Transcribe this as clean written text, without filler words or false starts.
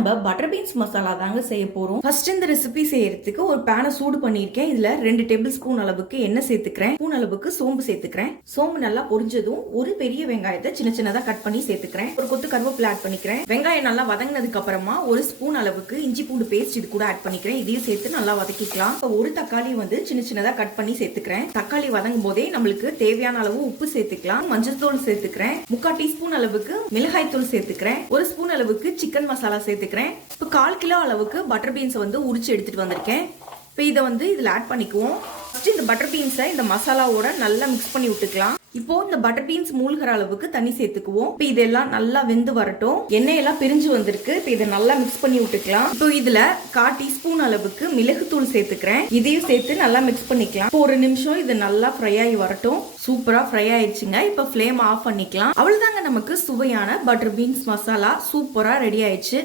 நம்ம butter beans masala தாங்க செய்ய போறோம். ஃபர்ஸ்ட் இந்த ரெசிபி செய்யறதுக்கு ஒரு பேனை சூடு பண்ணிருக்கேன். இதுல 2 டேபிள் ஸ்பூன் அளவுக்கு எண்ணெய் சேர்த்துக்கிறேன். ஸ்பூன் அளவுக்கு சோம்பு சேர்த்துக்கிறேன். சோம்பு நல்லா பொரிஞ்சதும் ஒரு பெரிய வெங்காயத்தை சின்ன சின்னதா கட் பண்ணி சேர்த்துக்கிறேன். ஒரு கொத்து கருவேப்பிலை ஆட் பண்ணிக்கிறேன். வெங்காயம் நல்லா வதங்கினதுக்கு அப்புறமா ஒரு ஸ்பூன் அளவுக்கு இஞ்சி பூண்டு பேஸ்ட் இது கூட ஆட் பண்ணிக்கிறேன். இதையும் சேர்த்து நல்லா வதக்கிக்கலாம். ஒரு தக்காளி சின்ன சின்னதா கட் பண்ணி சேர்த்துக்கிறேன். தக்காளி வதங்கும் போதே நம்மளுக்கு தேவையான அளவு உப்பு சேர்த்துக்கலாம். மஞ்சள் தூள் சேர்த்துக்கிறேன். 3/4 டீஸ்பூன் அளவுக்கு மிளகாய் தூள் சேர்த்துக்கிறேன். ஒரு ஸ்பூன் அளவுக்கு சிக்கன் மசாலா சேர்த்துக்கிறேன். இப்போ 1/4 கிலோ அளவுக்கு பட்டர் பீன்ஸ் உரிச்சு எடுத்துட்டு வந்திருக்கேன். இப்போ இதை இதுல ஆட் பண்ணிக்குவோம். ஃபர்ஸ்ட் இந்த பட்டர் பீன்ஸை இந்த மசாலாவோட நல்லா மிக்ஸ் பண்ணி விட்டுக்கலாம். இப்போ இந்த பட்டர் பீன்ஸ் மூழ்கிற அளவுக்கு தண்ணி சேர்த்துக்குவோம். இப்போ இதெல்லாம் நல்லா வெந்து வரட்டும். எண்ணெயெல்லாம் பிரிஞ்சு வந்திருக்கு. இப்போ இதை நல்லா மிக்ஸ் பண்ணி விட்டுக்கலாம். இப்போ இதுல 1/4 டீஸ்பூன் அளவுக்கு மிளகுத்தூள் சேர்த்துக்கிறேன். இதையும் சேர்த்து நல்லா மிக்ஸ் பண்ணிக்கலாம். இப்போ ஒரு நிமிஷம் இது நல்லா ஃப்ரை ஆகி வரட்டும். சூப்பரா ஃப்ரை ஆயிடுச்சுங்க. இப்போ ஃப்ளேம் ஆஃப் பண்ணிக்கலாம். அவ்வளவுதாங்க, நமக்கு சுவையான பட்டர் பீன்ஸ் மசாலா சூப்பரா ரெடி ஆயிடுச்சு.